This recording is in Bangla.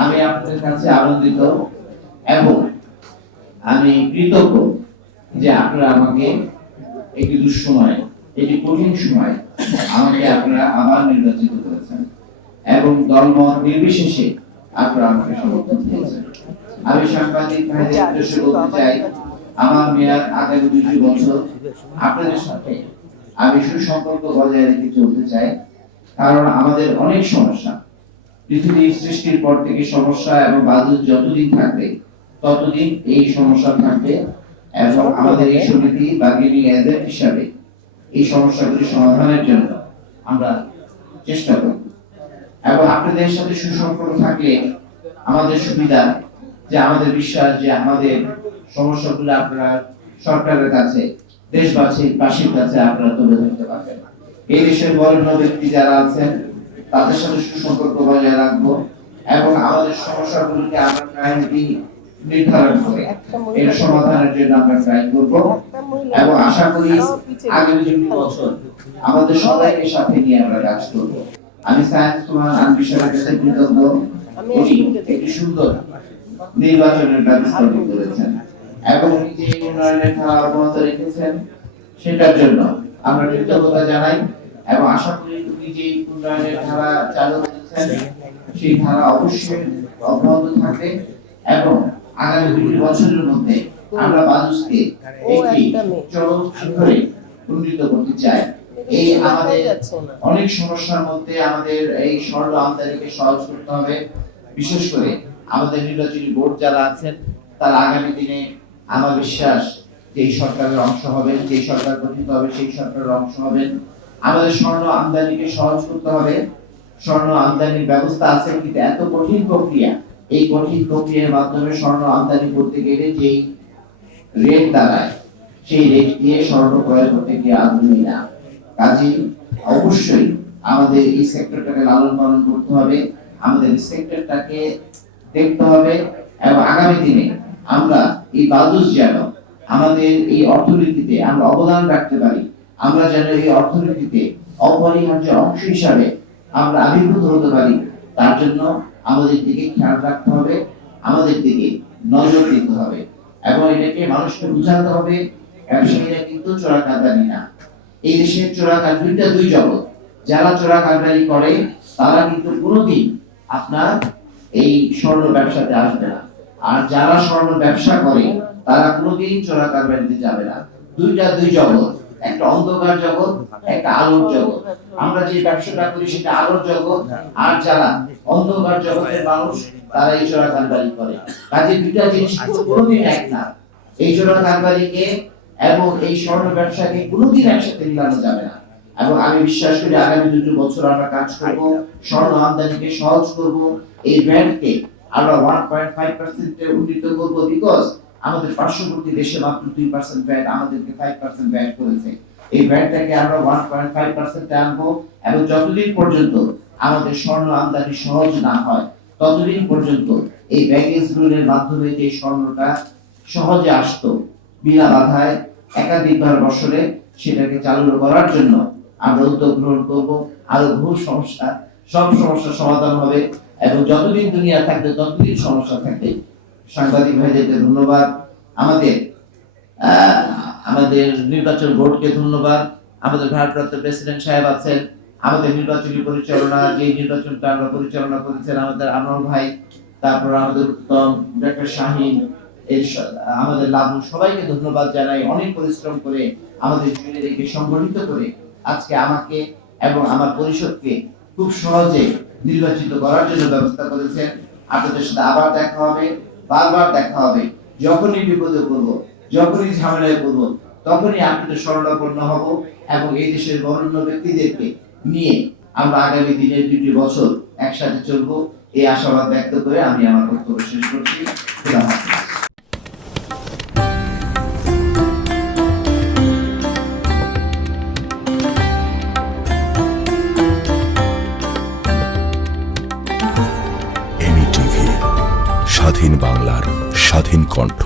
আমি আপনাদের কাছে আনন্দিত এবং আমি কৃতজ্ঞ যে আপনারা আমাকে একটি দুঃসময়, একটি কঠিন সময় আমাকে আপনারা আবার নির্বাচিত করেছেন এবং দলমত নির্বিশেষে আপনারা আমাকে সমর্থন দিয়েছেন। আমি সাংবাদিক ভাইদের উদ্দেশ্যে বলতে চাই, আমার মেয়াদ আগামী ২ বছর আপনাদের সাথে আমি সুসম্পর্ক বজায় রেখে চলতে চাই, কারণ আমাদের অনেক সমস্যা, পৃথিবীর সৃষ্টির পর থেকে সমস্যা এবং বাধা যতদিন থাকবে ততদিন এই সমস্যা থাকবে এবং আমাদের এই সমিতি বা গিভিং এজেন্ট হিসাবে এই সমস্যাগুলি সমাধানের জন্য আমরা চেষ্টা করব এবং আপনাদের সাথে সুসম্পর্ক থাকলে আমাদের সুবিধা, যে আমাদের বিশ্বাস যে আমাদের সমস্যাগুলো আপনারা সরকারের কাছে, দেশবাসীর কাছে আপনারা তুলে ধরতে পারবেন। এই দেশের বরেণ্য ব্যক্তি যারা আছেন তাদের সাথে সুসম্পর্ক বজায় রাখবো এবং আমাদের সমস্যাগুলিকে আমরা প্রায়োরিটি নির্ধারণ করে এর সমাধানের জন্য আমরা ট্রাই করবো এবং আশা করি আগামী 2 বছর আমাদের সবাইকে সাথে নিয়ে আমরা কাজ করবো। আমি সায়েন্স সুমান আনবিশারের কাছে কৃতজ্ঞ, উনি একটি সুন্দর নির্বাচনের ব্যবস্থা করেছেন এবং যে উন্নয়নের ধারা অব্যাহত রেখেছেন সেটার জন্য আমরা কৃতজ্ঞতা জানাই এবং আশা করি উনি যে উন্নয়নের ধারা চালু করেছেন সেই ধারা অবশ্যই অব্যাহত থাকবে এবং আগামী 2 বছরের মধ্যে আমরা বাজুসকে একটি চরম শিখরে উন্নীত করতে চাই। এই আমাদের অনেক সমস্যার মধ্যে আমাদের এই স্বর্ণ আমদানিকে সহজ করতে হবে। বিশেষ করে আমাদের নির্বাচনী বোর্ড যারা আছেন তারা আগামী দিনে আমার বিশ্বাস যে এই সরকারের অংশ হবেন, যে সরকার গঠিত হবে সেই সরকারের অংশ হবেন। আমাদের স্বর্ণ আমদানিকে সহজ করতে হবে। স্বর্ণ আমদানির ব্যবস্থা আছে কিন্তু এত কঠিন প্রক্রিয়া, এই কঠিন প্রক্রিয়ার মাধ্যমে স্বর্ণ আমদানি করতে গেলে যেই রেট দাঁড়ায় সেই রেট দিয়ে স্বর্ণ ক্রয় করতে গিয়ে আগ্রহী না। কাজেই অবশ্যই আমাদের এই সেক্টরটাকে লালন পালন করতে হবে, আমাদের এই সেক্টরটাকে দেখতে হবে এবং আগামী দিনে আমরা এই বাজুস যেন আমাদের এই অর্থনীতিতে আমরা অবদান রাখতে পারি, আমরা যেন এই অর্থনীতিতে অপরিহার্য অংশ হিসাবে আমরা আবির্ভূত হতে পারি, তার জন্য আমাদের দিকে খেয়াল রাখতে হবে, আমাদের দিকে নজর দিতে হবে এবং এটাকে মানুষকে বুঝাতে হবে ব্যবসায়ীরা কিন্তু চোরা কারবারি না। এই দেশের চোরা কারবারিটা 2 জগৎ। যারা চোরা কারবারি করে তারা কিন্তু কোনোদিন আপনার এই স্বর্ণ ব্যবসাতে আসবে না, আর যারা স্বর্ণ ব্যবসা করে তারা কোনোদিন চোরা কারবারিতে যাবে না। 2 জগৎ, একটা অন্ধকার জগৎ, একটা আলোর জগৎ। আমরা যে ব্যবসাটা করি সেটা আলোর জগৎ, আর যারা অন্ধকার জগতের মানুষ তারা এই চোরা কারবারি করে। কাজে 2টা জিনিস কোনোদিন এক না। এই চোরা কারবারিকে এবং এই স্বর্ণ ব্যবসাকে কোনোদিন একসাথে মিলানো যাবে না এবং আমি বিশ্বাস করি আগামী 2 বছর আমরা কাজ করব, স্বর্ণ আমদানিকে সহজ করব, এই ভ্যাটকে আমরা 1.5% এ উন্নীত করব। বিকজ আমাদের পার্শ্ববর্তী দেশে মাত্র 2% ভ্যাট, আমাদেরকে 5% ভ্যাট করেছে। এই ভ্যাটটাকে আমরা 1.5% এ আনবো এবং যতদিন পর্যন্ত আমাদের স্বর্ণ আমদানি সহজ না হয় ততদিন পর্যন্ত এই ব্যাগেজ রুলের মাধ্যমে যে স্বর্ণটা সহজে আসতো বিনা বাধায় একাধিকবার বছরে, সেটাকে চালু করার জন্য আমরা উদ্যোগ গ্রহণ করব। আরো বহু সমস্যা, সব সমস্যার সমাধান হবে এবং যতদিন দুনিয়া থাকবে ততদিন সমস্যা থাকবে। সাংবাদিক ভাইদেরকে ধন্যবাদ, আমাদের নির্বাচন বোর্ডকে ধন্যবাদ, আমাদের ভারপ্রাপ্ত প্রেসিডেন্ট সাহেব আছেন, আমাদের নির্বাচনী পরিচালনা যে নির্বাচনটা আমরা পরিচালনা করেছেন আমাদের আনোয়ার ভাই, তারপর আমাদের উত্তম ডক্টর শাহিন, আমাদের লাভু, সবাইকে ধন্যবাদ জানাই। অনেক পরিশ্রম করে আমাদের জুনিয়রকে সংগঠিত করে আজকে আমাকে এবং আমার পরিষদকে খুব সহজে নির্বাচিত করার জন্য ব্যবস্থা করেছেন। আপনাদের সাথে আবার দেখা হবে, বারবার দেখা হবে। যখনই বিপদে পড়ব, যখনই ঝামেলায় পড়ব, তখনই আপনাদের শরণাপন্ন হব এবং এই দেশের বরেণ্য ব্যক্তিদেরকে নিয়ে আমরা আগামী দিনের 2 বছর একসাথে চলবো, এই আশাবাদ ব্যক্ত করে আমি আমার বক্তব্য শেষ করছি। খোদা হাফেজ। স্বাধীন বাংলার স্বাধীন কণ্ঠ।